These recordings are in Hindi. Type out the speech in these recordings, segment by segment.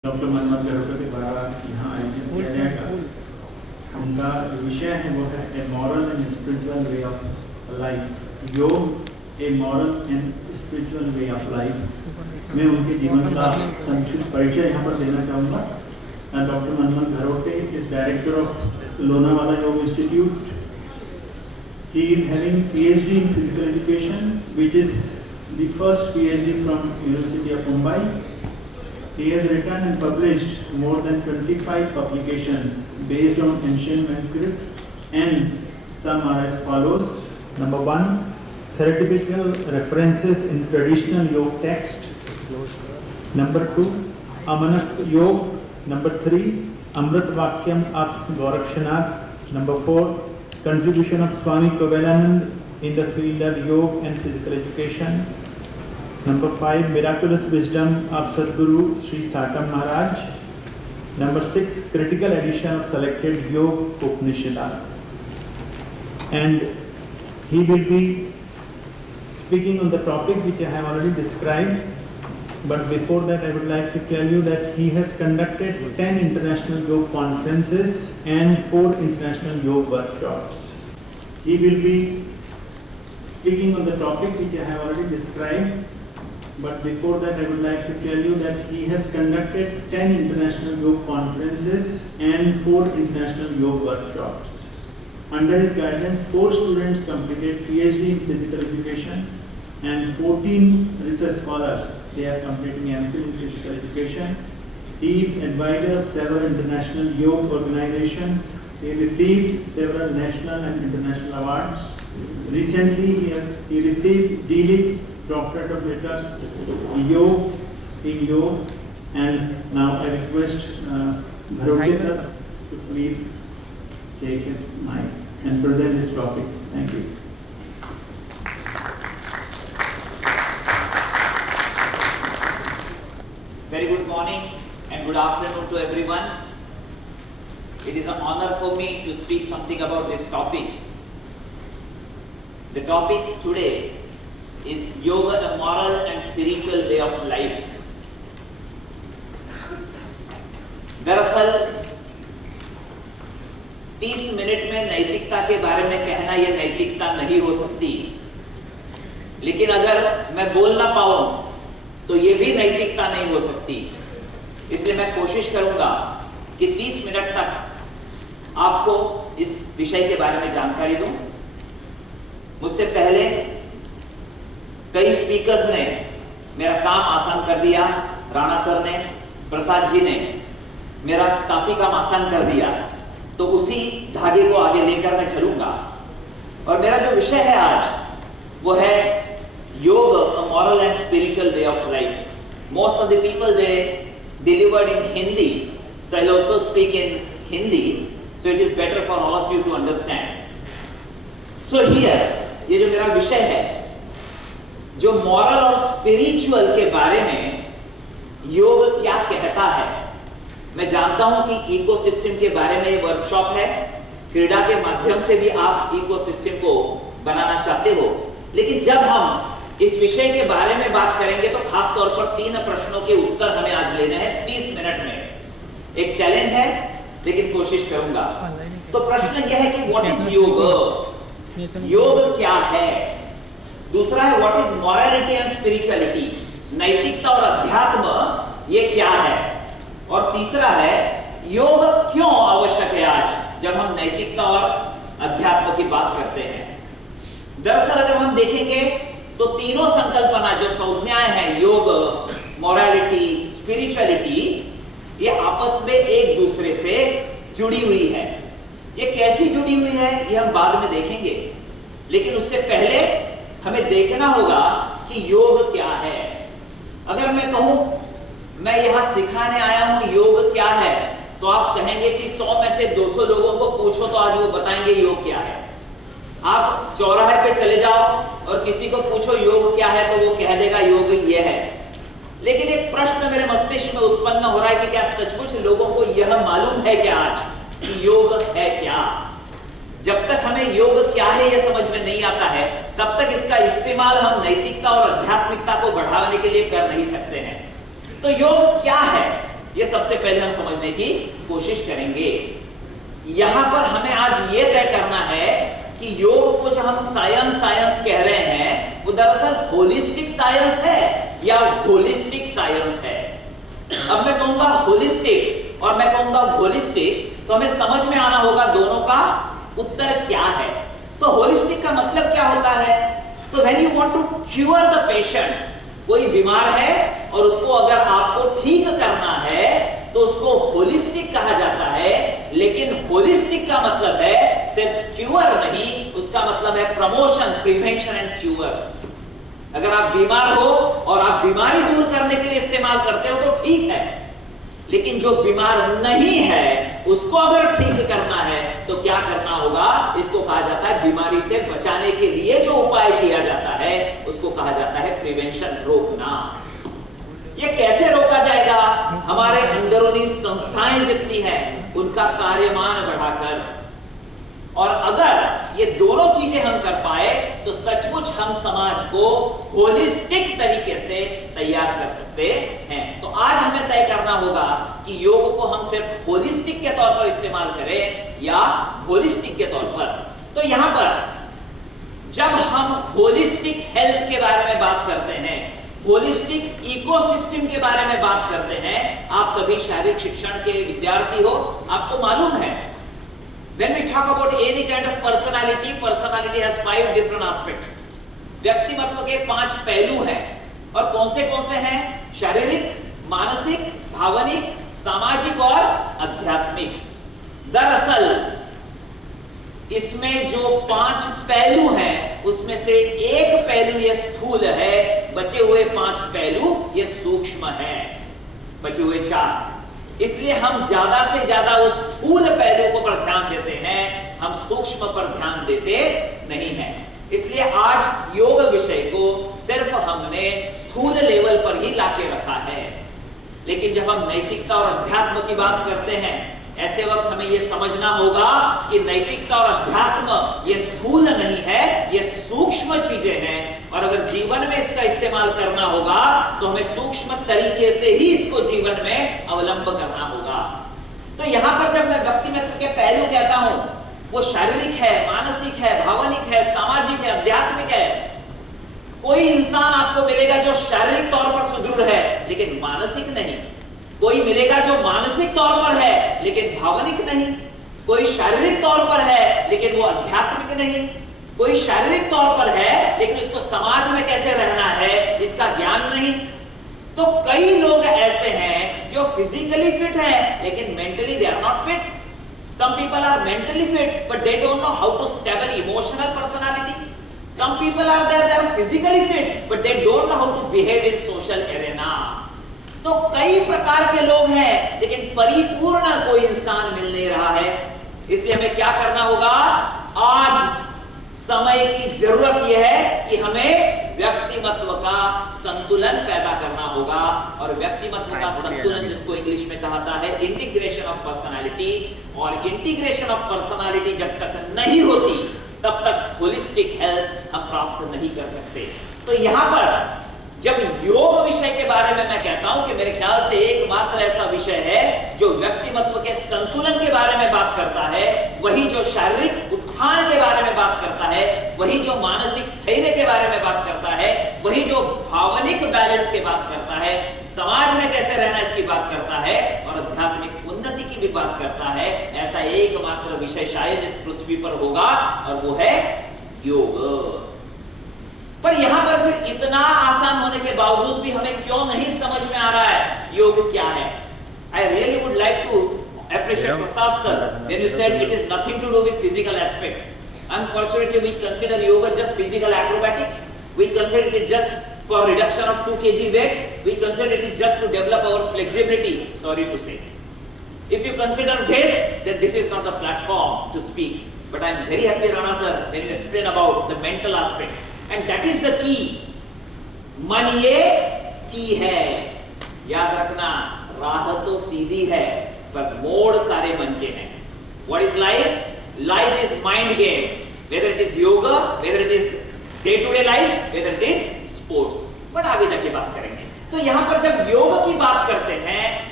डॉक्टर मनमोहन गरोकर के द्वारा यहाँ आयोजित किया जाएगा। उनका विषय है वो है ए moral and spiritual way of life. योग ए moral and spiritual way of life. मैं उनके जीवन का संक्षिप्त परिचय यहाँ पर देना चाहूँगा। Doctor Manmohan गरोटे is director of Lonavala योग institute. He is having PhD in physical education, which is the first PhD from University of Mumbai. He has written and published more than 25 publications based on ancient manuscripts, and some are as follows. Number 1, theoretical references in traditional yoga text. Number 2, Amanask Yoga. Number 3, Amrit Vakyam of Gorakshanath. Number 4, contribution of Swami Kovalanand in the field of yoga and physical education. Number 5, miraculous wisdom of Sadguru Sri Satam Maharaj. Number 6, critical edition of selected yoga Upanishads. And he will be speaking on the topic which I have already described. But before that, I would like to tell you that he has conducted 10 international yoga conferences and 4 international yoga workshops. He will be speaking on the topic which I have already described. But before that, I would like to tell you that he has conducted 10 international yoga conferences and 4 international yoga workshops. Under his guidance, 4 students completed PhD in physical education and 14 research scholars. They are completing MPhil in physical education. He is advisor of several international yoga organizations. He received several national and international awards. Recently, he received D.Litt. Doctorate of Letters in Yoga. And now I request Gharote sir to please take his mic and present his topic. Thank you. Very good morning and good afternoon to everyone. It is an honor for me to speak something about this topic. The topic today is yoga, a moral and spiritual way of life. दरअसल 30 मिनट में नैतिकता के बारे में कहना यह नैतिकता नहीं हो सकती, लेकिन अगर मैं बोल ना पाऊं तो ये भी नैतिकता नहीं हो सकती। इसलिए मैं कोशिश करूंगा कि 30 मिनट तक आपको इस विषय के बारे में जानकारी दूं। मुझसे पहले कई स्पीकर्स ने मेरा काम आसान कर दिया। राणा सर ने, प्रसाद जी ने मेरा काफी काम आसान कर दिया, तो उसी धागे को आगे लेकर मैं चलूंगा। और मेरा जो विषय है आज वो है yoga, a moral and spiritual way of life. Most of the people they delivered in Hindi, so I'll also speak in Hindi, so it is better for all of you to understand. So here, ये जो मेरा विषय है, जो moral और spiritual के बारे में योग क्या कहता है। मैं जानता हूं कि इकोसिस्टम के बारे में ये वर्कशॉप है, क्रीड़ा के माध्यम से भी आप इकोसिस्टम को बनाना चाहते हो, लेकिन जब हम इस विषय के बारे में बात करेंगे तो खास तौर पर 3 प्रश्नों के उत्तर हमें आज लेने हैं 30 मिनट में। एक चैलेंज है, लेकिन कोशिश करूंगा। तो प्रश्न यह है कि व्हाट इज योग, योग क्या है। दूसरा है what is morality and spirituality, नैतिकता और अध्यात्म ये क्या है। और तीसरा है योग क्यों आवश्यक है आज जब हम नैतिकता और अध्यात्म की बात करते हैं। दरअसल अगर हम देखेंगे तो तीनों संकल्पना जो संज्ञाएं हैं, योग, मोरालिटी, स्पिरिचुअलिटी, ये आपस में एक दूसरे से जुड़ी हुई है। ये कैसी जुड़ी हुई है ये हम बाद में देखेंगे, लेकिन उससे पहले हमें देखना होगा कि योग क्या है। अगर मैं कहूं मैं यहां सिखाने आया हूं योग क्या है, तो आप कहेंगे कि 100 में से 200 लोगों को पूछो तो आज वो बताएंगे योग क्या है। आप चौराहे पे चले जाओ और किसी को पूछो योग क्या है, तो वो कह देगा योग ये है। लेकिन एक प्रश्न मेरे मस्तिष्क में उत्पन्न हो रहा है कि क्या सचमुच लोगों को यह मालूम है क्या आज कि योग है क्या। जब तक हमें योग क्या है यह समझ में नहीं आता है, तब तक इसका इस्तेमाल हम नैतिकता और आध्यात्मिकता को बढ़ाने के लिए कर नहीं सकते हैं। तो योग क्या है? ये सबसे पहले हम समझने की कोशिश करेंगे। यहां पर हमें आज ये तय करना है कि योग को जो हम साइंस कह रहे हैं वो दरअसल होलिस्टिक साइंस है या होलिस्टिक साइंस है। अब मैं कहूंगा होलिस्टिक और मैं कहूंगा होलिस्टिक, तो हमें समझ में आना होगा दोनों का उत्तर क्या है। तो होलिस्टिक का मतलब क्या होता है? तो when you want to cure the patient, कोई बीमार है और उसको अगर आपको ठीक करना है तो उसको होलिस्टिक कहा जाता है। लेकिन होलिस्टिक का मतलब है सिर्फ क्योर नहीं, उसका मतलब है प्रमोशन, प्रिवेंशन एंड क्योर। अगर आप बीमार हो और आप बीमारी दूर करने के लिए इस्तेमाल करते हो तो ठीक है, लेकिन जो बीमार नहीं है उसको अगर ठीक करना है तो क्या करना होगा? इसको कहा जाता है बीमारी से बचाने के लिए जो उपाय किया जाता है उसको कहा जाता है प्रिवेंशन, रोकना। ये कैसे रोका जाएगा? हमारे अंदरूनी संस्थाएं जितनी हैं उनका कार्यमान बढ़ाकर। और अगर ये दोनों चीजें हम कर पाए तो सचमुच हम समाज को होलिस्टिक तरीके से तैयार कर सकते हैं। तो आज हमें तय करना होगा कि योग को हम सिर्फ होलिस्टिक के तौर पर इस्तेमाल करें या होलिस्टिक के तौर पर। तो यहां पर जब हम होलिस्टिक हेल्थ के बारे में बात करते हैं, होलिस्टिक इकोसिस्टम के बारे में बात करते हैं, आप सभी शारीरिक शिक्षण के विद्यार्थी हो, आपको मालूम है when we talk about any kind of personality, personality has 5 different aspects. व्यक्तिमत्व के 5 पहलू हैं। और कौन से हैं? शारीरिक, मानसिक, भावनिक, सामाजिक और आध्यात्मिक। दरअसल इसमें जो 5 पहलू हैं उसमें से एक पहलू ये स्थूल है, बचे हुए 5 पहलू ये सूक्ष्म है, बचे हुए 4। इसलिए हम ज्यादा से ज्यादा उस स्थूल पहलू को पर ध्यान देते हैं, हम सूक्ष्म पर ध्यान देते नहीं हैं। इसलिए आज योग विषय को सिर्फ हमने स्थूल लेवल पर ही लाके रखा है। लेकिन जब हम नैतिकता और अध्यात्म की बात करते हैं, ऐसे वक्त हमें यह समझना होगा कि नैतिकता और अध्यात्म ये स्थूल नहीं है, ये सूक्ष्म चीजें हैं। और अगर जीवन में इसका इस्तेमाल करना होगा तो हमें सूक्ष्म तरीके से ही इसको जीवन में अवलंब करना होगा। तो यहां पर जब मैं व्यक्तित्व के पहलू कहता हूं, वो शारीरिक है, मानसिक है, भावनिक है, सामाजिक है, आध्यात्मिक है। कोई इंसान आपको मिलेगा जो शारीरिक तौर पर सुदृढ़ है लेकिन मानसिक नहीं, कोई मिलेगा जो मानसिक तौर पर है लेकिन भावनिक नहीं, कोई शारीरिक तौर पर है लेकिन वो आध्यात्मिक नहीं, कोई शारीरिक तौर पर है लेकिन उसको समाज में कैसे रहना है इसका ज्ञान नहीं। तो कई लोग ऐसे हैं जो फिजिकली फिट हैं लेकिन mentally they are not fit. Some people are mentally fit but they don't know how to stable emotional personality. Some people are there, they are physically fit but they don't know how to behave in social arena. तो कई प्रकार के लोग हैं लेकिन परिपूर्ण कोई इंसान मिल नहीं रहा है। इसलिए हमें क्या करना होगा? आज समय की जरूरत यह है कि हमें व्यक्तिमत्व का संतुलन पैदा करना होगा। और व्यक्तिमत्व का संतुलन जिसको इंग्लिश में कहता है इंटीग्रेशन ऑफ पर्सनालिटी, और इंटीग्रेशन ऑफ पर्सनालिटी जब तक नहीं होती तब तक होलिस्टिक हेल्थ हम प्राप्त नहीं कर सकते। तो यहां पर जब योग विषय के बारे में मैं कहता हूं कि मेरे ख्याल से एकमात्र ऐसा विषय है जो व्यक्तिमत्व के संतुलन के बारे में बात करता है, वही जो शारीरिक उत्थान के बारे में बात करता है, वही जो मानसिक स्थैर्य के बारे में बात करता है, वही जो भावनिक बैलेंस की बात करता है, समाज में कैसे रहना इसकी बात करता है और आध्यात्मिक उन्नति की भी बात करता है। ऐसा एकमात्र विषय शायद इस पृथ्वी पर होगा और वो है योग। पर यहां पर फिर इतना आसान होने के बावजूद भी हमें क्यों नहीं समझ में आ रहा है योग क्या है? I really would like to appreciate Prasad sir when you said it is nothing to do with physical aspect. Unfortunately, we consider yoga just physical acrobatics. We consider it just for reduction of 2 kg weight. We consider it just to develop our flexibility. Sorry to say. If you consider this, then this is not the platform to speak. But I am very happy, Rana sir, when you explain about the mental aspect. And that is the key. मन ये की है। याद रखना, राह तो सीधी है पर मोड़ सारे मन के हैं। What is life? Life is mind game. Whether it is yoga, whether it is day-to-day life, whether it is sports. But आगे जाके बात करेंगे। तो यहाँ पर जब योग की बात करते हैं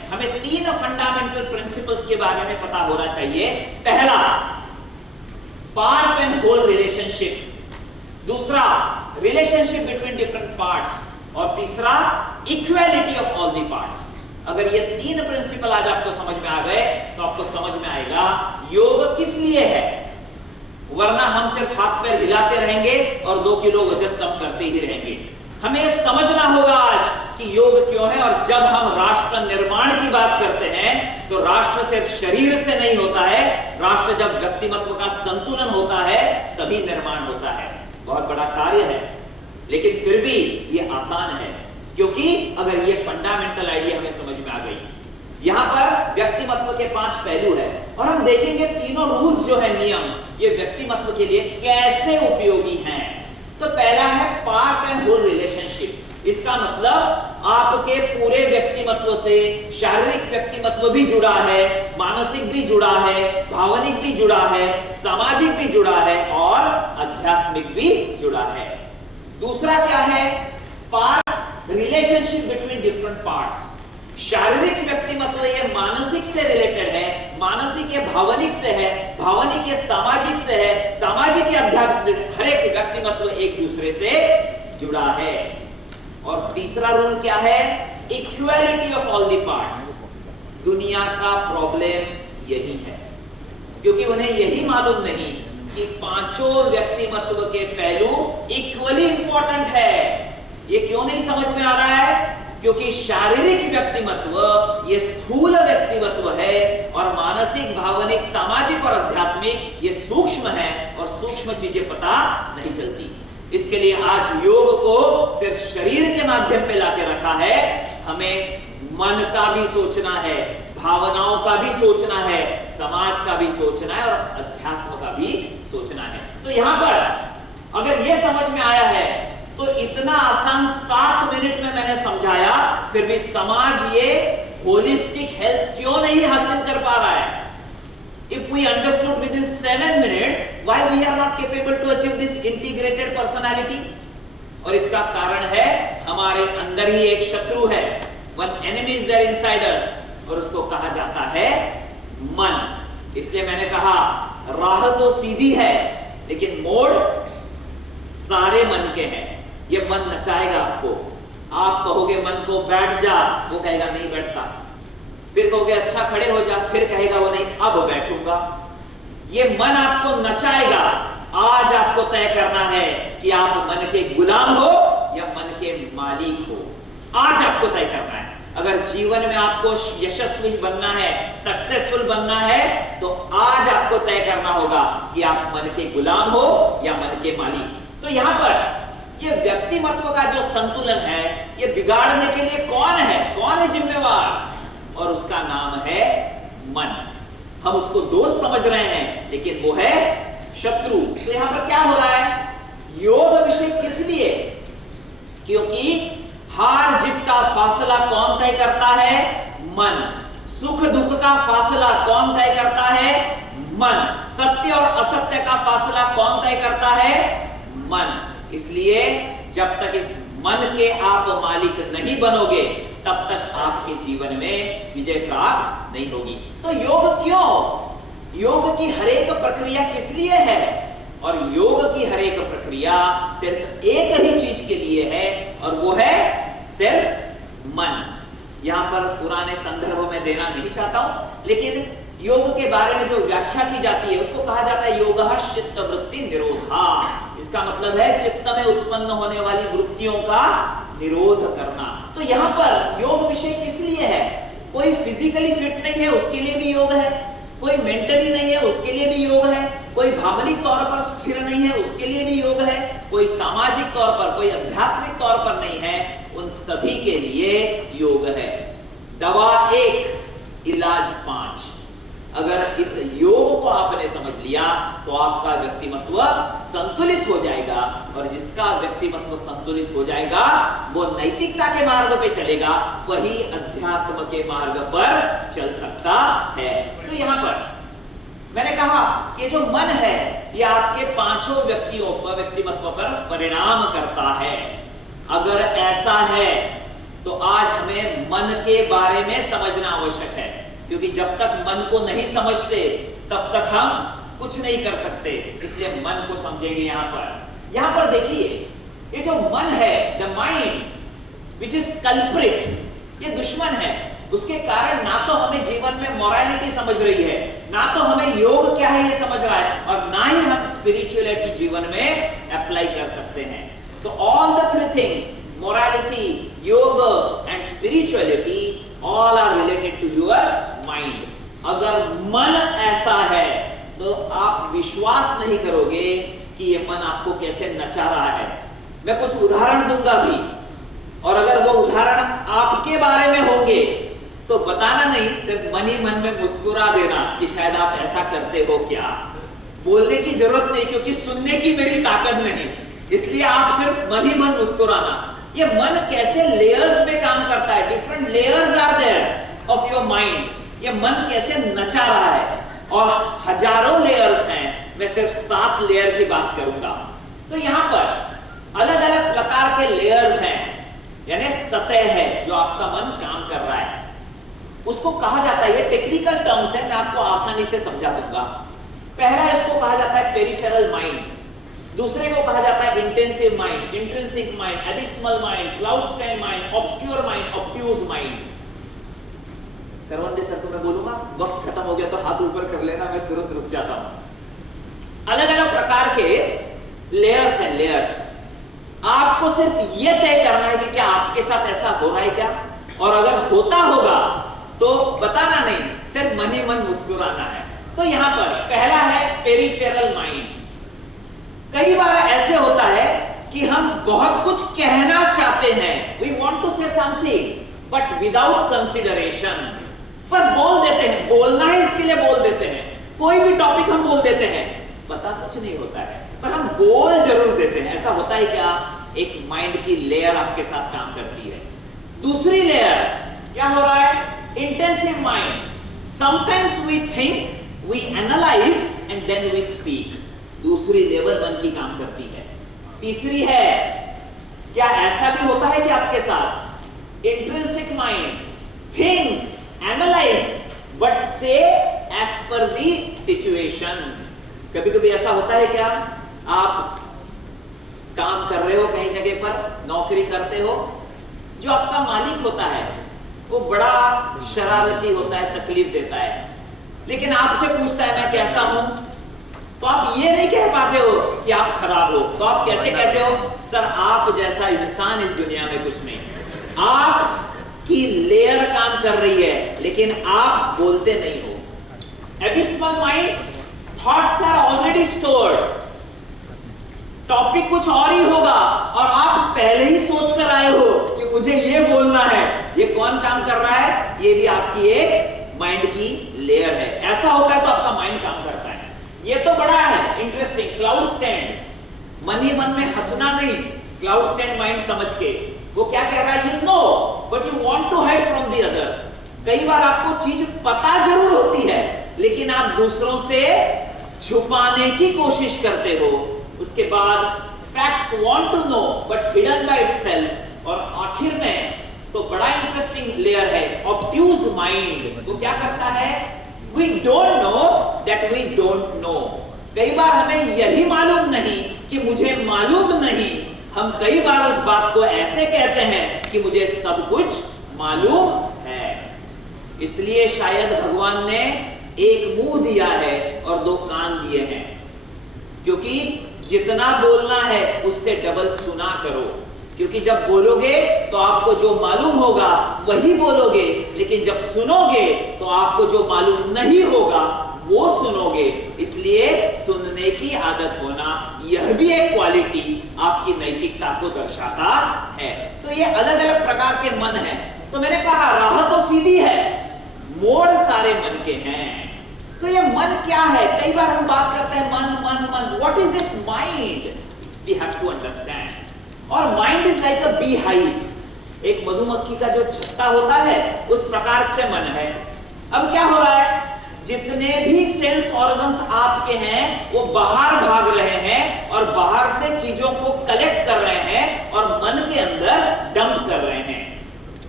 हमें 3 फंडामेंटल प्रिंसिपल्स के बारे में पता होना चाहिए। पहला, पार्ट एंड होल रिलेशनशिप, दूसरा रिलेशनशिप बिटवीन डिफरेंट पार्ट्स, और तीसरा equality of all the parts. अगर ये 3 प्रिंसिपल आज आपको समझ में आ गए तो आपको समझ में आएगा योग किस लिए है, वरना हम सिर्फ हाथ पैर हिलाते रहेंगे और 2 किलो वजन कम करते ही रहेंगे। हमें समझना होगा आज कि योग क्यों है, और जब हम राष्ट्र निर्माण की बात करते हैं तो राष्ट्र सिर्फ शरीर से नहीं होता है, राष्ट्र जब व्यक्तिमत्व का संतुलन होता है तभी निर्माण होता है। बहुत बड़ा कार्य है, लेकिन फिर भी ये आसान है, क्योंकि अगर ये फंडामेंटल आइडिया हमें समझ में आ गई। यहां पर व्यक्तिमत्व के 5 पहलू है, और हम देखेंगे तीनों रूल्स जो है, नियम, ये व्यक्तिमत्व के लिए कैसे उपयोगी हैं। तो पहला है पार्ट एंड होल रिलेशनशिप। इसका मतलब आपके पूरे व्यक्तिमत्व से शारीरिक व्यक्तिमत्व भी जुड़ा है, मानसिक भी जुड़ा है, भावनिक भी जुड़ा है, सामाजिक भी जुड़ा है और आध्यात्मिक भी जुड़ा है। दूसरा क्या है, part relationship between different parts. शारीरिक व्यक्तिमत्व ये मानसिक से रिलेटेड है, मानसिक ये भावनिक से है, भावनिक ये सामाजिक से है, सामाजिक ये आध्यात्मिक, हर एक व्यक्तिमत्व एक दूसरे से जुड़ा है। और तीसरा रूल क्या है, equality of all the parts. दुनिया का प्रॉब्लम यही है, क्योंकि उन्हें यही मालूम नहीं कि 5 व्यक्तिमत्व के पहलू इक्वली इंपॉर्टेंट है। ये क्यों नहीं समझ में आ रहा है, क्योंकि शारीरिक व्यक्तिमत्व ये स्थूल व्यक्तिमत्व है, और मानसिक, भावनिक, सामाजिक और आध्यात्मिक ये सूक्ष्म है, और सूक्ष्म चीजें पता नहीं चलती। इसके लिए आज योग को सिर्फ शरीर के माध्यम पे लाके रखा है। हमें मन का भी सोचना है, भावनाओं का भी सोचना है, समाज का भी सोचना है और अध्यात्म का भी सोचना है। तो यहां पर अगर यह समझ में आया है तो इतना आसान 7 मिनट में मैंने समझाया, फिर भी समाज ये होलिस्टिक हेल्थ क्यों नहीं हासिल कर पा रहा है? If we understood within 7 minutes, why we are not capable to achieve this integrated personality? और इसका कारण है हमारे अंदर ही एक शत्रु है, one enemy is there inside us, और उसको कहा जाता है मन। इसलिए मैंने कहा राह तो सीधी है, लेकिन मोड़ सारे मन के हैं। ये मन नचाएगा आपको, आप कहोगे मन को बैठ जा, वो कहेगा नहीं बैठता, फिर कहोगे अच्छा खड़े हो जा, फिर कहेगा वो नहीं अब बैठूंगा। ये मन आपको नचाएगा। आज आपको तय करना है कि आप मन के गुलाम हो या मन के मालिक हो। आज आपको तय करना है। अगर जीवन में आपको यशस्वी बनना है, सक्सेसफुल बनना है, तो आज आपको तय करना होगा कि आप मन के गुलाम हो या मन के मालिक। तो यहां पर ये व्यक्तिमत्व का जो संतुलन है, ये बिगाड़ने के लिए कौन है जिम्मेवार? और उसका नाम है मन। हम उसको दोस्त समझ रहे हैं, लेकिन वो है शत्रु। तो यहां पर क्या हो रहा है, योग विषय किस लिए? क्योंकि हार जीत का फासला कौन तय करता है? मन। सुख दुख का फासला कौन तय करता है? मन। सत्य और असत्य का फासला कौन तय करता है? मन। इसलिए जब तक इस मन के आप मालिक नहीं बनोगे, तब तक आपके जीवन में विजय प्राप्त नहीं होगी। तो योग क्यों? योग की हर एक प्रक्रिया किस लिए है? और योग की हर एक प्रक्रिया सिर्फ एक ही चीज के लिए है, और वो है सिर्फ मन। यहां पर पुराने संदर्भ में देना नहीं चाहता हूं, लेकिन योग के बारे में जो व्याख्या की जाती है उसको कहा जाता है योगः चित्त वृत्ति निरोधा। इसका मतलब है चित्त में उत्पन्न होने वाली वृत्तियों का निरोध करना। तो यहाँ पर योग विषय किस लिए है? कोई फिजिकली फिट नहीं है उसके लिए भी योग है, कोई मेंटली नहीं है उसके लिए भी योग है, कोई भावनिक तौर पर स्थिर नहीं है उसके लिए भी योग है, कोई सामाजिक तौर पर, कोई आध्यात्मिक तौर पर नहीं है, उन सभी के लिए योग है। दवा 1, इलाज 5। अगर इस योग को आपने समझ लिया तो आपका व्यक्तिमत्व संतुलित हो जाएगा, और जिसका व्यक्तिमत्व संतुलित हो जाएगा वो नैतिकता के मार्ग पे चलेगा, वही अध्यात्म के मार्ग पर चल सकता है। तो यहाँ पर मैंने कहा कि जो मन है ये आपके 5 व्यक्तिमत्व पर परिणाम करता है। अगर ऐसा है तो आज हमें मन के बारे में समझना आवश्यक है, क्योंकि जब तक मन को नहीं समझते तब तक हम कुछ नहीं कर सकते। इसलिए मन को समझेंगे। यहां पर देखिए, ये जो मन है, the mind which is culprit, ये दुश्मन है। उसके कारण ना तो हमें जीवन में मोरालिटी समझ रही है, ना तो हमें योग क्या है ये समझ रहा है, और ना ही हम स्पिरिचुअलिटी जीवन में अप्लाई कर सकते हैं। So all the three things, morality, yoga and spirituality, all are related to your mind. अगर मन ऐसा है तो आप विश्वास नहीं करोगे कि ये मन आपको कैसे नचा रहा है। मैं कुछ उदाहरण दूंगा भी, और अगर वो उदाहरण आपके बारे में होंगे तो बताना नहीं, सिर्फ मन ही मन में मुस्कुरा देना कि शायद आप ऐसा करते हो क्या। बोलने की जरूरत नहीं, क्योंकि सुनने की मेरी ताकत नहीं, इसलिए आप सिर्फ मन ही मन मुस्कुराना। ये मन कैसे लेयर्स में काम करता है, different layers are there of your mind. ये मन कैसे नचा रहा है, और हजारों लेयर्स हैं, मैं सिर्फ 7 लेयर की बात करूंगा। तो यहाँ पर अलग अलग प्रकार के लेयर्स हैं, यानी सतह है जो आपका मन काम कर रहा है, उसको कहा जाता है, ये टेक्निकल टर्म्स है, मैं आपको आसानी से समझा दूंगा। पहला इसको कहा जाता है पेरिफेरल माइंड, दूसरे को कहा जाता है intensive mind, intrinsic mind, additional mind, cloud stand mind, ऑब्स्क्यूर mind, obtuse mind. करवंदे सर को मैं बोलूंगा, वक्त खत्म हो गया तो हाथ ऊपर कर लेना, मैं तुरंत रुक जाता हूं। अलग अलग प्रकार के लेयर्स हैं, लेयर्स। आपको सिर्फ ये तय करना है कि क्या आपके साथ ऐसा हो रहा है क्या, और अगर होता होगा तो बताना नहीं, सिर्फ मन ही मन मुस्कुराना है। तो यहां पर पहला है पेरिफेरल माइंड। कई बार ऐसे होता है कि हम बहुत कुछ कहना चाहते हैं, we want to say something but without consideration, बस बोल देते हैं, बोलना है इसके लिए बोल देते हैं, कोई भी टॉपिक हम बोल देते हैं, पता कुछ नहीं होता है पर हम बोल जरूर देते हैं। ऐसा होता है क्या? एक माइंड की लेयर आपके साथ काम करती है। दूसरी लेयर क्या हो रहा है? Intensive mind. Sometimes we think, we analyse and then we speak. दूसरी लेवल मन की काम करती है। तीसरी है, क्या ऐसा भी होता है कि आपके साथ intrinsic mind, think, analyse but से एज पर दी सिचुएशन। कभी कभी ऐसा होता है क्या, आप काम कर रहे हो कहीं जगह पर, नौकरी करते हो, जो आपका मालिक होता है वो बड़ा शरारती होता है, तकलीफ देता है, लेकिन आपसे पूछता है मैं कैसा हूं, तो आप ये नहीं कह पाते हो कि आप खराब हो, तो आप कैसे कहते हो? सर आप जैसा इंसान इस दुनिया में कुछ नहीं। आपकी लेयर काम कर रही है लेकिन आप बोलते नहीं हो। एबिसमल minds, thoughts are already stored, topic कुछ और ही होगा और आप पहले ही सोच कर आए हो कि मुझे ये बोलना है। ये कौन काम कर रहा है? ये भी आपकी एक माइंड की लेयर है। ऐसा होता है तो आपका माइंड काम करता है। ये तो बड़ा है इंटरेस्टिंग। क्लाउड स्टैंड, मन ही मन में हंसना नहीं, क्लाउड स्टैंड माइंड समझ के वो क्या कह रहा है? You know but you want to hide from the others. कई बार आपको चीज पता जरूर होती है लेकिन आप दूसरों से छुपाने की कोशिश करते हो। उसके बाद facts want to know but hidden by itself. और आखिर में तो बड़ा इंटरेस्टिंग लेयर है ऑब्ट्यूज माइंड। वो क्या करता है? We don't know that we don't know। कई बार हमें यही मालूम नहीं कि मुझे मालूम नहीं। हम कई बार उस बात को ऐसे कहते हैं कि मुझे सब कुछ मालूम है। इसलिए शायद भगवान ने एक मुंह दिया है और 2 कान दिए हैं, क्योंकि जितना बोलना है उससे डबल सुना करो। क्योंकि जब बोलोगे तो आपको जो मालूम होगा वही बोलोगे, लेकिन जब सुनोगे तो आपको जो मालूम नहीं होगा वो सुनोगे। इसलिए सुनने की आदत होना यह भी एक क्वालिटी आपकी नैतिकता को दर्शाता है। तो ये अलग अलग प्रकार के मन हैं। तो मैंने कहा राह तो सीधी है, मोड़ सारे मन के हैं। तो ये मन क्या है? कई बार हम बात करते हैं मन मन मन। What is this mind? We have to understand. और mind is like a bee hive. एक मधुमक्खी का जो छत्ता होता है उस प्रकार से मन है। अब क्या हो रहा है? जितने भी सेंस ऑर्गन्स आपके हैं वो बाहर भाग रहे हैं और बाहर से चीजों को कलेक्ट कर रहे हैं और मन के अंदर डंप कर रहे हैं।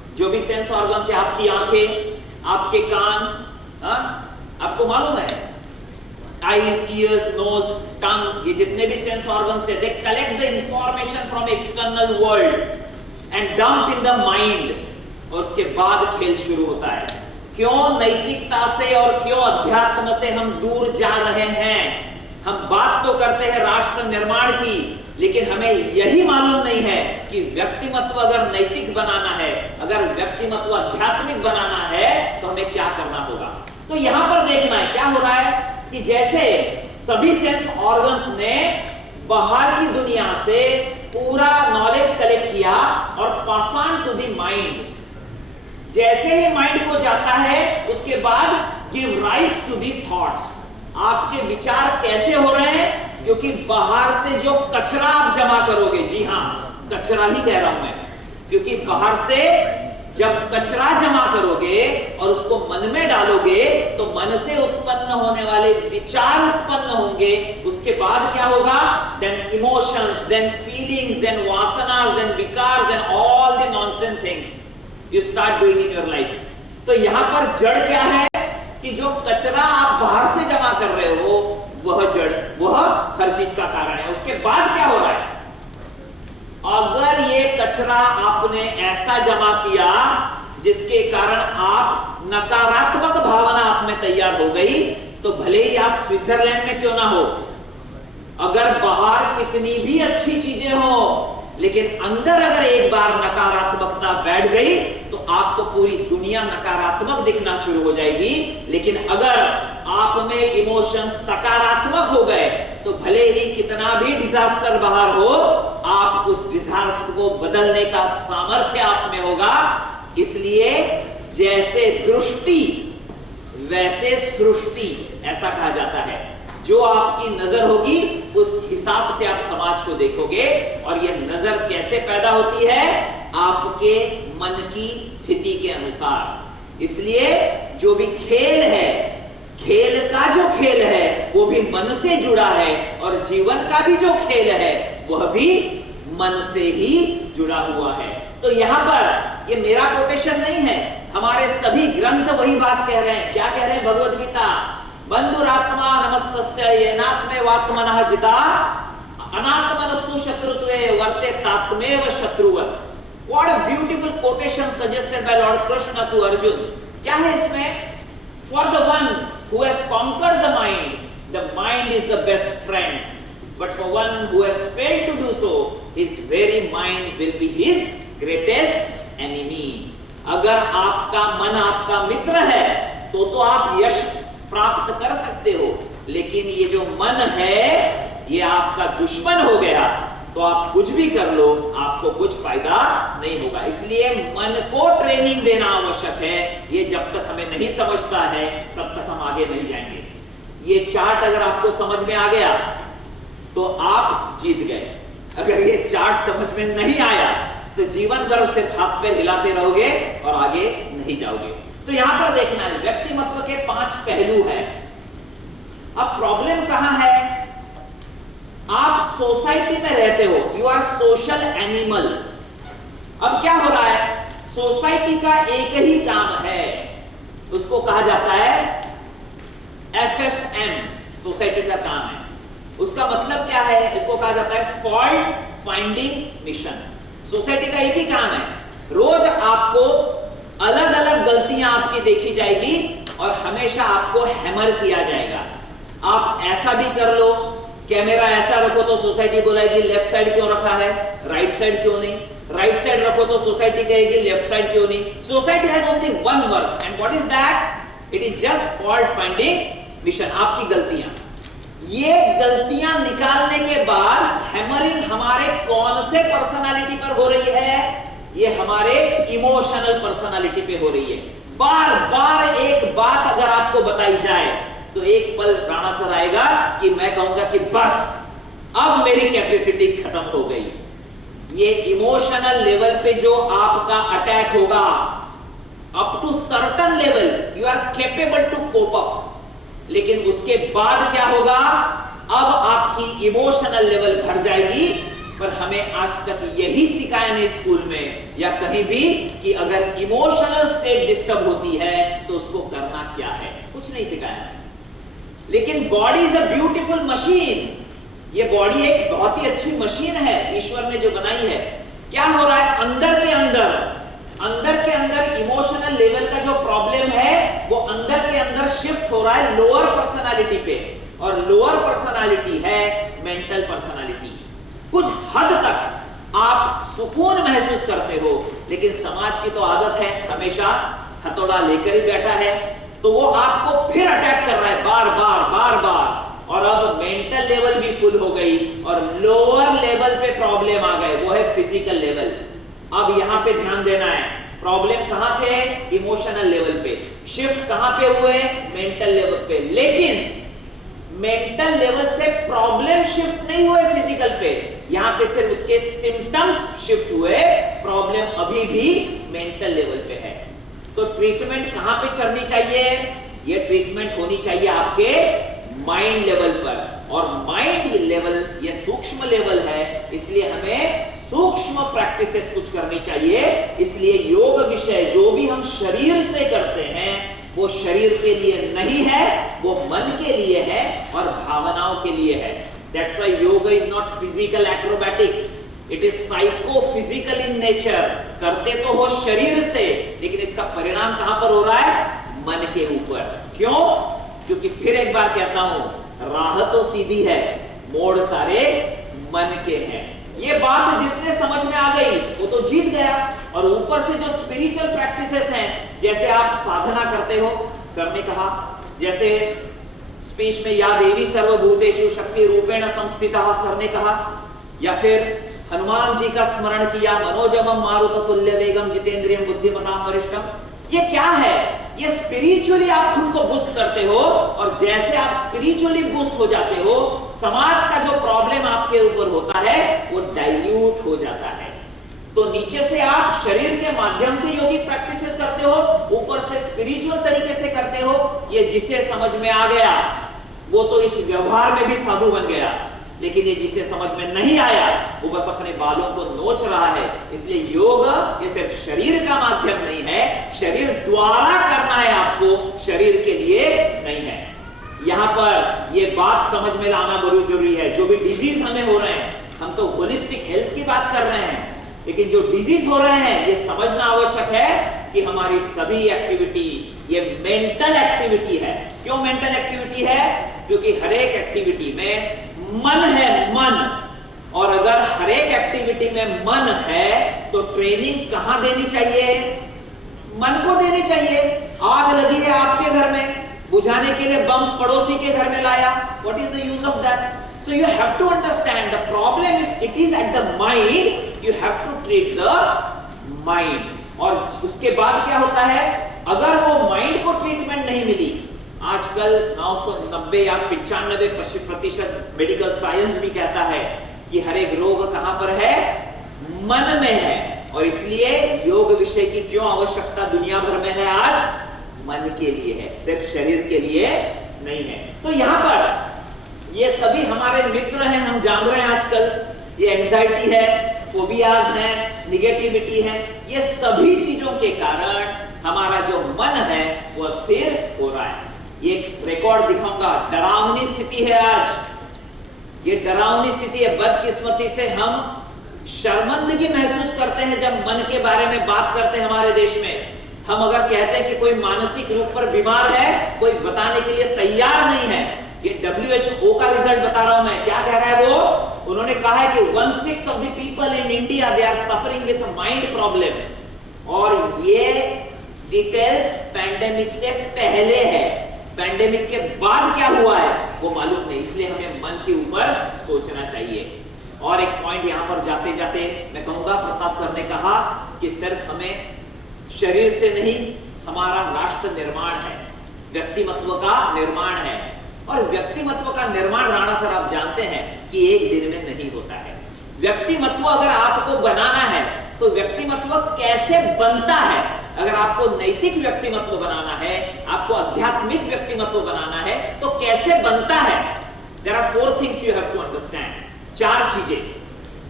जो भी सेंस ऑर्गन से, आपकी आंखें, आपके कान, आपको मालूम है, आईज, ईयर्स, नोज, टंग, ये जितने भी सेंस ऑर्गन से, they collect the information from external world and dump in the mind, और उसके बाद खेल शुरू होता है। क्यों नैतिकता से और क्यों अध्यात्म से हम दूर जा रहे हैं? हम बात तो करते हैं राष्ट्र निर्माण की, लेकिन हमें यही मालूम नहीं है कि व्यक्तिमत्व अगर नैतिक बनाना है, अगर व्यक्तिमत्व आध्यात्मिक बनाना है, तो हमें क्या करना होगा। तो यहां पर देखना है क्या हो रहा है कि जैसे सभी सेंस ऑर्गन्स ने बाहर की दुनिया से पूरा नॉलेज कलेक्ट किया और pass on to the mind, जैसे ही माइंड को जाता है उसके बाद give rise to the thoughts. आपके विचार कैसे हो रहे हैं? क्योंकि बाहर से जो कचरा आप जमा करोगे, जी हां, कचरा ही कह रहा हूं मैं, क्योंकि बाहर से जब कचरा जमा करोगे और उसको मन में डालोगे तो मन से उत्पन्न होने वाले विचार उत्पन्न होंगे। उसके बाद क्या होगा? Then emotions, then feelings, then वासनास, then विकार्स and all the nonsense things you start doing in your life। तो यहां पर जड़ क्या है कि जो कचरा आप बाहर से जमा कर रहे हो, वह जड़, वह हर चीज का कारण है। उसके बाद क्या हो रहा है? अगर ये कचरा आपने ऐसा जमा किया जिसके कारण आप नकारात्मक भावना आप में तैयार हो गई, तो भले ही आप स्विट्जरलैंड में क्यों ना हो, अगर बाहर कितनी भी अच्छी चीजें हो, लेकिन अंदर अगर एक बार नकारात्मकता बैठ गई तो आपको पूरी दुनिया नकारात्मक दिखना शुरू हो जाएगी। लेकिन अगर आप में इमोशन सकारात्मक हो गए तो भले ही कितना भी डिजास्टर बाहर हो, आप उस डिजास्टर को बदलने का सामर्थ्य आप में होगा। इसलिए जैसे दृष्टि वैसे सृष्टि, ऐसा कहा जाता है। जो आपकी नजर होगी उस हिसाब से आप समाज को देखोगे। और यह नजर कैसे पैदा होती है? आपके मन की स्थिति के अनुसार। इसलिए जो भी खेल है, खेल का जो खेल है वो भी मन से जुड़ा है, और जीवन का भी जो खेल है वह भी मन से ही जुड़ा हुआ है। तो यहां पर ये मेरा कोटेशन नहीं है, हमारे सभी ग्रंथ वही बात कह रहे हैं। क्या कह रहे हैं? भगवद गीता, बंधुरात्मा नमस्तस्य येनात्मे वात्मनः जिता अनात्मनस्तु शत्रुत्वे वर्ते तात्मेव शत्रुवत्। What a beautiful quotation suggested by Lord Krishna to Arjun। क्या है इसमें? For the one who has conquered the mind is the best friend, but for one who has failed to do so, his very mind will be his greatest enemy। अगर आपका मन आपका मित्र है तो आप यश प्राप्त कर सकते हो, लेकिन ये जो मन है ये आपका दुश्मन हो गया तो आप कुछ भी कर लो, आपको कुछ फायदा नहीं होगा। इसलिए मन को ट्रेनिंग देना आवश्यक है। ये जब तक हमें नहीं समझता है तब तक हम आगे नहीं जाएंगे। ये चार्ट अगर आपको समझ में आ गया तो आप जीत गए। अगर ये चार्ट समझ में नहीं आया तो जीवन भर सिर्फ हाथ पैर हिलाते रहोगे और आगे नहीं जाओगे। तो यहां पर देखना है, व्यक्तिमत्व के 5 पहलू हैं। अब प्रॉब्लम कहां है? आप सोसाइटी में रहते हो, यू आर सोशल एनिमल। अब क्या हो रहा है? सोसाइटी का एक ही काम है, उसको कहा जाता है FFM, सोसाइटी का काम है। उसका मतलब क्या है? इसको कहा जाता है फॉल्ट फाइंडिंग मिशन। सोसाइटी का एक ही काम है, रोज आपको अलग अलग गलतियां आपकी देखी जाएगी और हमेशा आपको हैमर किया जाएगा। आप ऐसा भी कर लो, कैमरा ऐसा रखो तो सोसाइटी बोलेगी लेफ्ट साइड क्यों रखा है, राइट साइड क्यों नहीं, राइट साइड रखो तो सोसाइटी कहेगी लेफ्ट साइड क्यों नहीं। Society has only one work and what is that? It is just fault finding mission. आपकी गलतियां, ये गलतियां निकालने के बाद हैमरिंग हमारे कौन से पर्सनालिटी पर हो रही है? ये हमारे इमोशनल पर्सनालिटी पे हो रही है। बार बार एक बात अगर आपको बताई जाए तो एक पल राणा सर आएगा कि मैं कहूंगा कि बस अब मेरी कैपेसिटी खत्म हो गई। ये इमोशनल लेवल पे जो आपका अटैक होगा, up to certain level you are capable to cope up, लेकिन उसके बाद क्या होगा? अब आपकी इमोशनल लेवल भर जाएगी पर हमें आज तक यही सिखाया नहीं स्कूल में या कहीं भी कि अगर इमोशनल स्टेट डिस्टर्ब होती है तो उसको करना क्या है, कुछ नहीं सिखाया। लेकिन body is a beautiful machine, ये बॉडी एक बहुत ही अच्छी मशीन है ईश्वर ने जो बनाई है। क्या हो रहा है अंदर के अंदर इमोशनल लेवल का जो प्रॉब्लम है वो अंदर के अंदर शिफ्ट हो रहा है लोअर पर्सनालिटी पे, और लोअर पर्सनालिटी है मेंटल पर्सनालिटी। कुछ हद तक आप सुकून महसूस करते हो, लेकिन समाज की तो आदत है हमेशा हथौड़ा लेकर ही बैठा है, तो वो आपको फिर अटैक कर रहा है बार बार, और अब मेंटल लेवल भी फुल हो गई और लोअर लेवल पे प्रॉब्लम आ गए, वो है फिजिकल लेवल। अब यहां पे ध्यान देना है, प्रॉब्लम कहां थे? इमोशनल लेवल पे। शिफ्ट कहां पे हुए? मेंटल लेवल पे। लेकिन मेंटल लेवल से प्रॉब्लम शिफ्ट नहीं हुए फिजिकल पे, यहां पे सिर्फ उसके सिम्टम्स शिफ्ट हुए, प्रॉब्लम अभी भी मेंटल लेवल पे है। तो ट्रीटमेंट कहां पे चलनी चाहिए? ये ट्रीटमेंट होनी चाहिए आपके माइंड लेवल पर, और माइंड लेवल ये सूक्ष्म लेवल है, इसलिए हमें सूक्ष्म प्रैक्टिसेस कुछ करनी चाहिए। इसलिए योग विषय जो भी हम शरीर से करते हैं वो शरीर के लिए नहीं है, वो मन के लिए है और भावनाओं के लिए है। That's why yoga is not physical acrobatics, it is psychophysical in nature। करते तो हो शरीर से, लेकिन इसका परिणाम कहां पर हो रहा है? मन के ऊपर। क्यों? क्योंकि फिर एक बार कहता हूं, राह तो सीधी है, मोड़ सारे मन के हैं। ये बात जिसने समझ में आ गई वो तो जीत गया। और ऊपर से जो स्पिरिचुअल प्रैक्टिसेस हैं, जैसे आप साधना करते हो, सर ने कहा, जैसे स्पीच में या देवी सर्वभूतेषु शक्ति रूपेण संस्थिता, सर ने कहा, या फिर हनुमान जी का स्मरण किया, मनोजवम मारुततुल्य वेगम जितेंद्रियम बुद्धिमताम वरिष्ठम। ये क्या है? ये स्पिरिचुअली आप खुद को बूस्ट करते हो, और जैसे आप स्पिरिचुअली बूस्ट हो जाते हो, समाज का जो प्रॉब्लम आपके ऊपर होता है वो डाइल्यूट हो जाता है। तो नीचे से आप शरीर के माध्यम से योगिक प्रैक्टिसेस करते हो, ऊपर से स्पिरिचुअल तरीके से करते हो। ये जिसे समझ में आ गया वो तो इस व्यवहार में भी साधु बन गया, लेकिन ये जिसे समझ में नहीं आया वो बस अपने बालों को नोच रहा है। इसलिए योग ये सिर्फ शरीर का माध्यम नहीं है, शरीर द्वारा करना है आपको, शरीर के लिए नहीं है। यहां पर ये बात समझ में लाना बहुत जरूरी है। जो भी डिजीज हमें हो रहे हैं, हम तो होलिस्टिक हेल्थ की बात कर रहे हैं, लेकिन जो डिजीज हो रहे हैं ये समझना आवश्यक है कि हमारी सभी एक्टिविटी ये मेंटल एक्टिविटी है। क्यों मेंटल एक्टिविटी है? क्योंकि हर एक एक्टिविटी में मन है, मन। और अगर हर एक एक्टिविटी में मन है तो ट्रेनिंग कहां देनी चाहिए? मन को देनी चाहिए। आग लगी है आपके घर में, बुझाने के लिए बम पड़ोसी के घर में लाया, what is the use of that? So you have to understand the problem, if it is at the mind, you have to treat the mind। और उसके बाद क्या होता है? अगर वो माइंड को ट्रीटमेंट नहीं मिली, आजकल 990 या 95% मेडिकल साइंस भी कहता है कि हर एक रोग कहां पर है? मन में है। और इसलिए योग विषय की क्यों आवश्यकता दुनिया भर में है आज? मन के लिए है, सिर्फ शरीर के लिए नहीं है। तो यहां पर ये सभी हमारे मित्र हैं, हम जान रहे हैं आजकल ये एंजाइटी है, फोबियाज हैं, निगेटिविटी है, ये सभी चीजों के कारण हमारा जो मन है वो अस्थिर हो रहा है। ये रिकॉर्ड दिखाऊंगा, डरावनी स्थिति है आज, ये डरावनी स्थिति है। बदकिस्मती से हम शर्मिंदगी महसूस करते हैं जब मन के बारे में बात करते हैं हमारे देश में। हम अगर कहते हैं कि कोई मानसिक रूप पर बीमार है, कोई बताने के लिए तैयार नहीं है। ये WHO का रिजल्ट बता रहा हूं मैं, क्या कह रहा है वो? उन्होंने कहा है कि 1/6 of the people in India they are suffering with mind problems. और ये डिटेल्स पैंडेमिक से पहले है, पैंडेमिक के बाद क्या हुआ है वो मालूम नहीं। इसलिए हमें मन के ऊपर सोचना चाहिए। और एक पॉइंट यहां पर जाते जाते मैं कहूंगा, प्रसाद सर ने कहा कि सिर्फ हमें शरीर से नहीं, हमारा राष्ट्र निर्माण है, व्यक्तिमत्व का निर्माण है। और व्यक्तिमत्व का निर्माण, राणा सर आप जानते हैं कि एक दिन में नहीं होता है। व्यक्तिमत्व अगर आपको बनाना है तो व्यक्तिमत्व कैसे बनता है? अगर आपको नैतिक व्यक्तिमत्व बनाना है, आपको आध्यात्मिक व्यक्तिमत्व बनाना है, तो कैसे बनता है? There are 4 things you have to understand। 4 चीजें।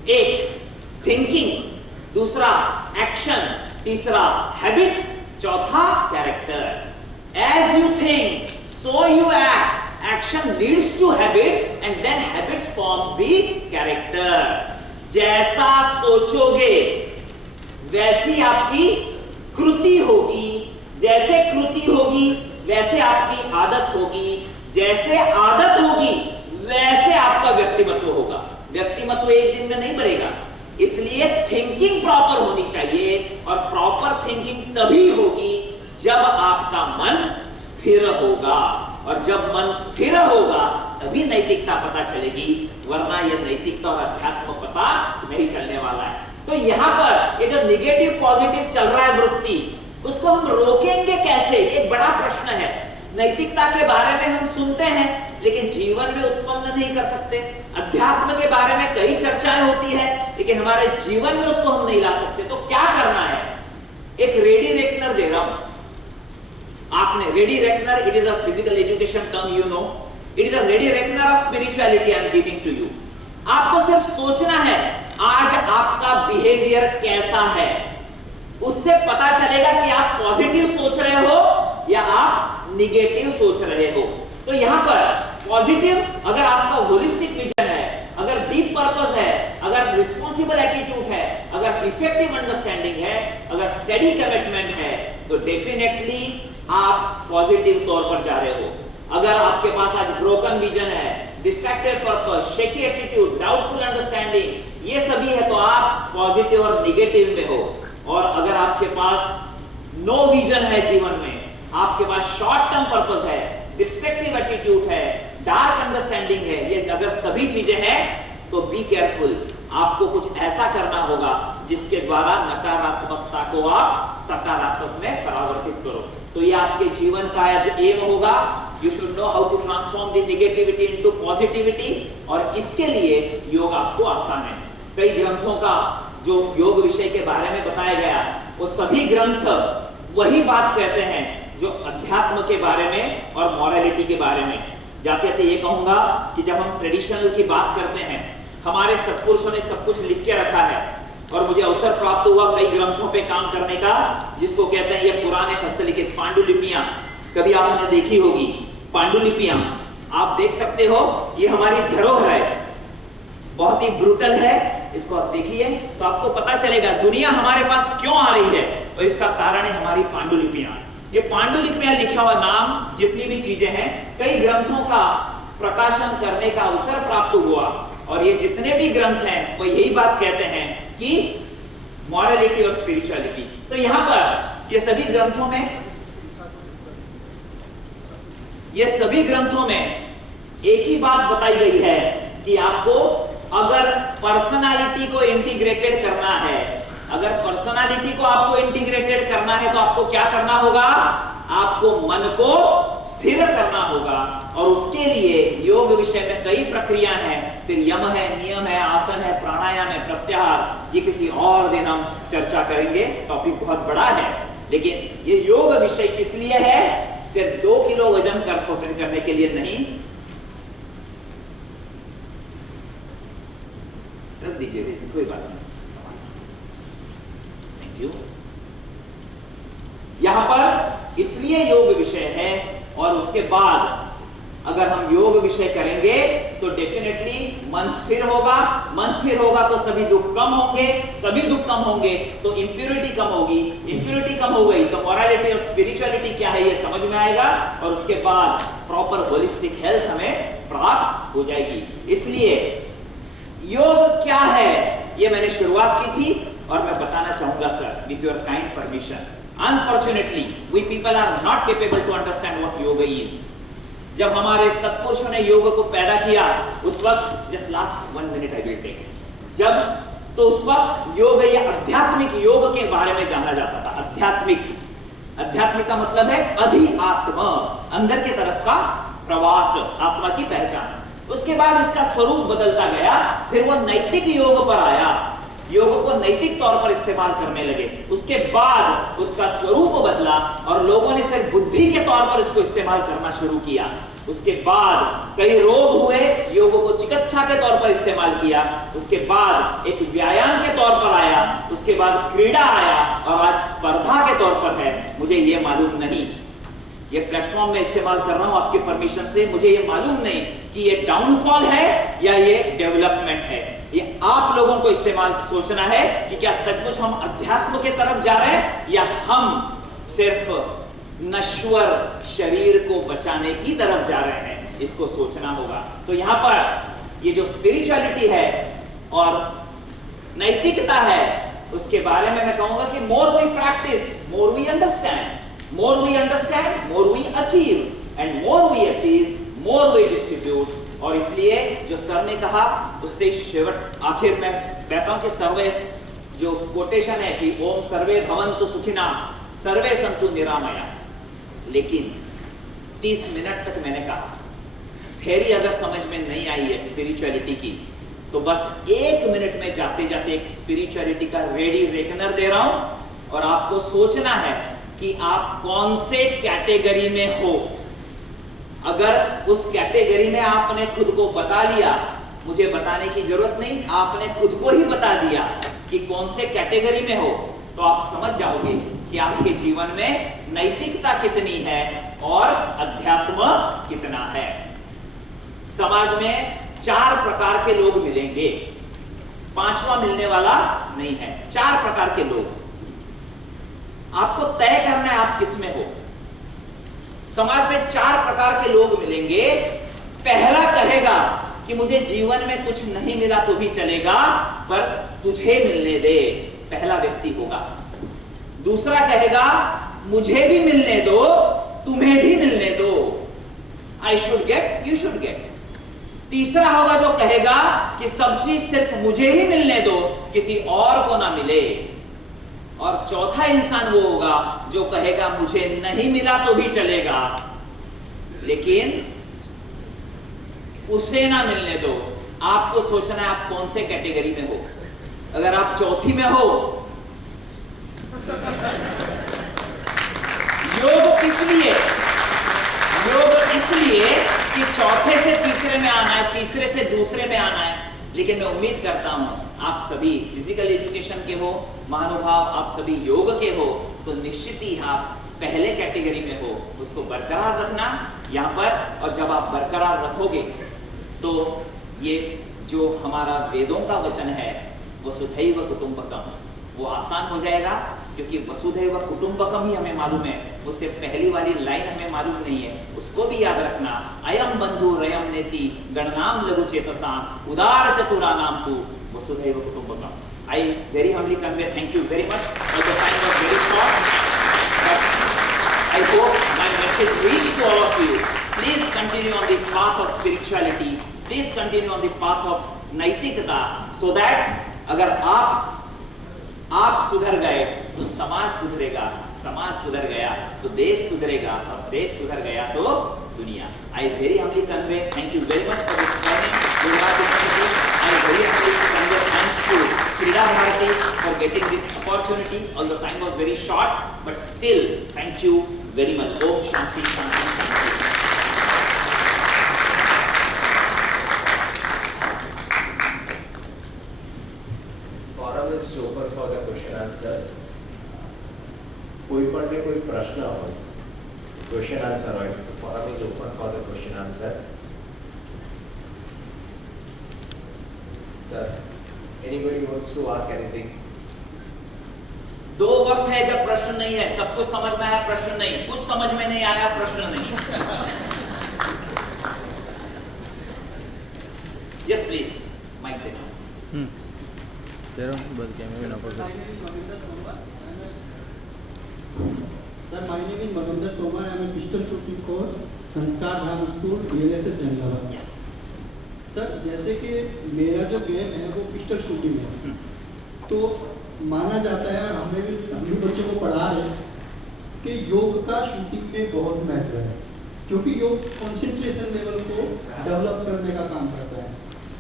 एक थिंकिंग, दूसरा एक्शन, तीसरा हैबिट, चौथा character. As you think so you act, action leads to habit and then habits forms the character. जैसा सोचोगे वैसी आपकी कृति होगी, जैसे कृति होगी वैसे आपकी आदत होगी, जैसे आदत होगी वैसे आपका व्यक्तिमत्व होगा। व्यक्तिमत्व एक दिन में नहीं बढ़ेगा, इसलिए थिंकिंग प्रॉपर होनी चाहिए और प्रॉपर थिंकिंग तभी होगी जब आपका मन स्थिर होगा, और जब मन स्थिर होगा तभी नैतिकता पता चलेगी, वरना यह नैतिकता और अध्यात्म पता नहीं चलने वाला है। तो यहां पर ये जो निगेटिव पॉजिटिव चल रहा है वृत्ति, उसको हम रोकेंगे कैसे, एक बड़ा प्रश्न है। नैतिकता के बारे में हम सुनते हैं लेकिन जीवन में उत्पन्न नहीं कर सकते। अध्यात्म के बारे में कई चर्चाएं होती है लेकिन हमारे जीवन में उसको हम नहीं ला सकते। तो क्या करना है? एक रेडी रेकनर दे रहा हूं आपने। Ready reckoner, it is a physical education term, you know, it is a ready reckoner of spirituality I am giving to you. आपको सिर्फ सोचना है आज आपका बिहेवियर कैसा है, उससे पता चलेगा कि आप पॉजिटिव सोच रहे हो या आप निगेटिव सोच रहे हो। तो यहां पर पॉजिटिव, अगर आपका होलिस्टिक विजन है, अगर डीप पर्पस है, अगर रिस्पॉन्सिबल एटीट्यूड है, अगर इफेक्टिव अंडरस्टैंडिंग है, अगर स्टडी कमिटमेंट है, तो डेफिनेटली आप पॉजिटिव तौर पर जा रहे हो। अगर आपके पास आज ब्रोकन विजन है, distracted purpose, shaky attitude, doubtful understanding, ये सभी है तो आप पॉजिटिव और निगेटिव में हो। और अगर आपके पास नो विजन है जीवन में, आपके पास शॉर्ट टर्म पर्पस है, डिस्ट्रक्टिव एटीट्यूड है, डार्क अंडरस्टैंडिंग है, ये अगर सभी चीजें हैं तो बी केयरफुल। आपको कुछ ऐसा करना होगा जिसके द्वारा नकारात्मकता को आप सकारात्मक में परावर्तित करो। तो ये आपके जीवन का आज एम होगा। You should know how to transform the negativity into positivity, और इसके लिए योग आपको आसान है। कई ग्रंथों का जो योग विषय के बारे में बताया गया, वो सभी ग्रंथ वही बात कहते हैं जो अध्यात्म के बारे में और मॉरलिटी के बारे में। जाते जाते ये कहूंगा कि जब हम ट्रेडिशनल की बात करते हैं, हमारे सत्पुरुषों ने सब कुछ लिख के रखा है, और मुझे अवसर प्राप्त हुआ कई ग्रंथों पे काम करने का, जिसको कहते हैं ये पुराने हस्तलिखित पांडुलिपियां। कभी आपने देखी होगी पांडुलिपियां, आप देख सकते हो, ये हमारी धरोहर है, बहुत ही ब्रूटल है। इसको आप देखिए तो आपको पता चलेगा दुनिया हमारे पास क्यों आ रही है, और इसका कारण है हमारी पांडुलिपियां। ये पांडुलिपियां लिखा हुआ नाम, जितनी भी चीजें हैं, कई ग्रंथों का प्रकाशन करने का अवसर प्राप्त हुआ, और ये जितने भी ग्रंथ हैं वो यही बात कहते हैं कि मॉरलिटी और स्पिरिचुअलिटी। तो यहां पर ये सभी ग्रंथों में एक ही बात बताई गई है कि आपको अगर पर्सनालिटी को इंटीग्रेटेड करना है, अगर पर्सनालिटी को आपको इंटीग्रेटेड करना है तो आपको क्या करना होगा? आपको मन को स्थिर करना होगा, और उसके लिए योग विषय में कई प्रक्रिया हैं। फिर यम है, नियम है, आसन है, प्राणायाम है, प्रत्याहार, ये किसी और दिन हम चर्चा करेंगे, टॉपिक बहुत बड़ा है। लेकिन ये योग विषय किस लिए है? सिर्फ 2 किलो वजन करने के लिए नहीं। रख दीजिए, कोई बात नहीं, थैंक यू। यहां पर इसलिए योग विषय है, और उसके बाद अगर हम योग विषय करेंगे तो डेफिनेटली मन स्थिर होगा। मन स्थिर होगा तो सभी दुख कम होंगे, सभी दुख कम होंगे तो इंप्योरिटी कम होगी, इंप्योरिटी कम हो गई तो मॉरलिटी और स्पिरिचुअलिटी क्या है ये समझ में आएगा, और उसके बाद प्रॉपर होलिस्टिक हेल्थ हमें प्राप्त हो जाएगी। इसलिए योग क्या है ये मैंने शुरुआत की थी, और मैं बताना चाहूंगा sir, with your kind permission. Unfortunately, we people are not capable to understand what yoga is. जब हमारे सत्पुरुषों ने योग को पैदा किया, उस वक्त just last 1 minute I will take. तो उस वक्त योग या आध्यात्मिक योग के बारे में जाना जाता था। आध्यात्मिक का मतलब है अधिआत्म, अंदर के तरफ का प्रवास, आत्मा की पहचान। उसके बाद इसका स्वरूप बदलता गया, फिर वो नैतिक योग पर आया। योग को नैतिक तौर पर इस्तेमाल करने लगे। उसके बाद उसका स्वरूप बदला और लोगों ने सिर्फ बुद्धि के तौर पर इसको इस्तेमाल करना शुरू किया। उसके बाद कई रोग हुए, योग को चिकित्सा के तौर पर इस्तेमाल किया। उसके बाद एक व्यायाम के तौर पर आया, उसके बाद क्रीड़ा आया और आज स्पर्धा के तौर पर है। मुझे ये मालूम नहीं, ये प्लेटफॉर्म में इस्तेमाल कर रहा हूं आपके परमिशन से, मुझे ये मालूम नहीं कि ये डाउनफॉल है या ये डेवलपमेंट है। ये आप लोगों को इस्तेमाल सोचना है कि क्या सचमुच हम अध्यात्म के तरफ जा रहे हैं या हम सिर्फ नश्वर शरीर को बचाने की तरफ जा रहे हैं, इसको सोचना होगा। तो यहां पर ये जो स्पिरिचुअलिटी है और नैतिकता है, उसके बारे में मैं कहूंगा कि more we practice, more we understand, more we understand, more we achieve, and more we achieve, more we distribute। और इसलिए जो सर ने कहा उससे शेवट आखिर में कहता हूं कि सर्वे जो कोटेशन है कि ओम सर्वे भवन्तु सुखिना सर्वे सन्तु निरामया, लेकिन 30 मिनट तक मैंने कहा थ्योरी अगर समझ में नहीं आई है स्पिरिचुअलिटी की, तो बस 1 मिनट में जाते जाते एक स्पिरिचुअलिटी का रेडी रेकनर दे रहा हूं और आपको सोचना है कि आप कौन से कैटेगरी में हो। अगर उस कैटेगरी में आपने खुद को बता लिया, मुझे बताने की जरूरत नहीं, आपने खुद को ही बता दिया कि कौन से कैटेगरी में हो, तो आप समझ जाओगे कि आपके जीवन में नैतिकता कितनी है और अध्यात्म कितना है। समाज में 4 प्रकार के लोग मिलेंगे, 5वां मिलने वाला नहीं है। 4 प्रकार के लोग आपको तय करना है आप किस में हो। समाज में 4 प्रकार के लोग मिलेंगे। पहला कहेगा कि मुझे जीवन में कुछ नहीं मिला तो भी चलेगा, पर तुझे मिलने दे, पहला व्यक्ति होगा। दूसरा कहेगा मुझे भी मिलने दो, तुम्हें भी मिलने दो, I should get, you should get. तीसरा होगा जो कहेगा कि सब चीज सिर्फ मुझे ही मिलने दो, किसी और को ना मिले। और चौथा इंसान वो होगा जो कहेगा मुझे नहीं मिला तो भी चलेगा, लेकिन उसे ना मिलने दो। आपको सोचना है आप कौन से कैटेगरी में हो। अगर आप चौथी में हो, योग इसलिए कि चौथे से तीसरे में आना है, तीसरे से दूसरे में आना है। लेकिन मैं उम्मीद करता हूं आप सभी फिजिकल एजुकेशन के हो, महानुभाव आप सभी योग के हो, तो निश्चित ही आप पहले कैटेगरी में हो। उसको बरकरार रखना यहाँ पर, और जब आप बरकरार रखोगे तो ये जो हमारा वेदों का वचन है वसुधैव कुटुंबकम, वो आसान हो जाएगा, क्योंकि वसुधैव कुटुंबकम ही हमें मालूम है, उससे पहली वाली लाइन हमें मालूम नहीं है। उसको भी याद रखना, अयम बंधु रयम नेति गणनाम लघु चेतसा उदार चतुरानाम तु वसुधैव कुटुंबकम। I very humbly convey thank you very much. The time was very short, but I hope my message reached to all of you. Please continue on the path of spirituality. Please continue on the path of नैतिकता, so that अगर आप सुधर गए तो समाज सुधरेगा, समाज सुधर गया तो देश सुधरेगा, और देश सुधर गया तो दुनिया। I very humbly convey thank you very much for this training. I very humbly convey thanks to Krida Bharati for getting this opportunity. Although time was very short, but still thank you very much. Om Shanti Shanti Shanti. Forum is open for the question answer. કોઈ પણ કોઈ પ્રશ્ન હોય, question answer હોય, forum is open for the question answer. Sir, anybody wants to ask anything? 2 वक्त है जब प्रश्न नहीं है, सब कुछ समझ में आया प्रश्न नहीं, कुछ समझ में नहीं आया प्रश्न नहीं। Yes please, mic देना। तेरा बंद किया मैं भी ना पढ़। Sir, my name is Maninder Tomar. I am a pistol shooting coach, संस्कार धाम स्कूल, DLSS अहमदाबाद। सर, जैसे कि मेरा जो गेम है वो पिस्टल शूटिंग है, तो माना जाता है, हम भी बच्चों को पढ़ा रहे हैं कि योग का शूटिंग में बहुत महत्व है, क्योंकि योग कंसंट्रेशन लेवल को डेवलप करने का काम करता है।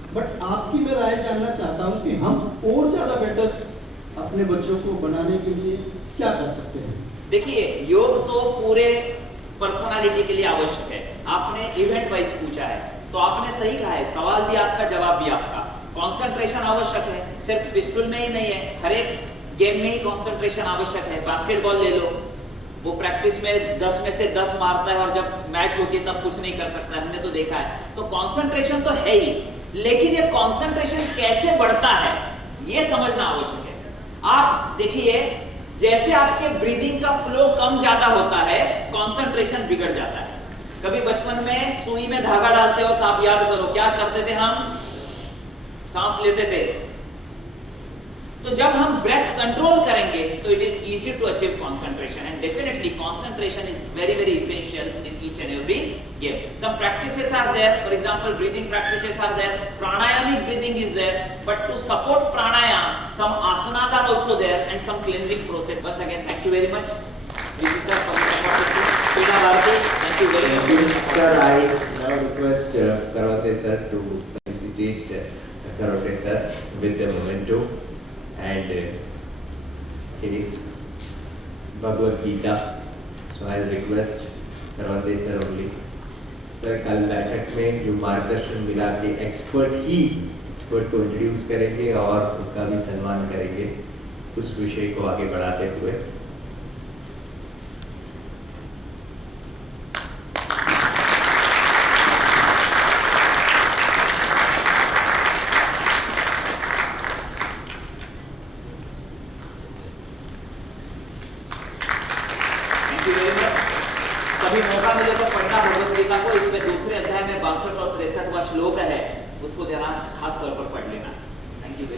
बट आपकी मैं राय जानना चाहता हूँ कि हम और ज़्यादा बेटर अपने बच्चों को बनाने के लिए क्या कर सकते हैं? देखिए, योग तो पूरे पर्सनालिटी के लिए आवश्यक है। आपने इवेंट वाइज पूछा है, तो आपने सही कहा है, सवाल भी आपका जवाब भी आपका। कंसंट्रेशन आवश्यक है, सिर्फ पिस्टल में ही नहीं है, हर एक गेम में ही कंसंट्रेशन आवश्यक है। बास्केटबॉल ले लो, वो प्रैक्टिस में 10 में से 10 मारता है और जब मैच होती है तब कुछ नहीं कर सकता, हमने तो देखा है। तो कंसंट्रेशन तो है ही, लेकिन ये कंसंट्रेशन कैसे बढ़ता है ये समझना आवश्यक है। आप देखिए, जैसे आपके ब्रीदिंग का फ्लो कम ज्यादा होता है, कंसंट्रेशन बिगड़ जाता है। कभी बचपन में सुई में धागा डालते वक्त आप याद करो क्या करते थे, हम सांस लेते थे। तो जब हम ब्रेथ कंट्रोल करेंगे तो it is easy to achieve concentration, and definitely concentration is very very essential in each and every game. Some practices are there, for example breathing practices are there, pranayamic breathing is there, but to support pranayam some asanas are also there and some cleansing process. Once again, thank you very much VC sir for the support. Pina Bharati, thank you very much. Sir, I now request Karate sir to felicitate Karate sir with the memento and his Bhagavad Gita. So I'll request Karate sir only. Sir, कल बैठक में जो मार्गदर्शन मिला कि एक्सपर्ट को इंट्रोड्यूस करेंगे और उनका भी सम्मान करेंगे, उस विषय को आगे बढ़ाते हुए कभी मौका मिले तो पढ़ना भगवद गीता को, इसमें दूसरे अध्याय में 62 और 63वां श्लोक है, उसको जरा खास तौर पर पढ़ लेना। Thank you.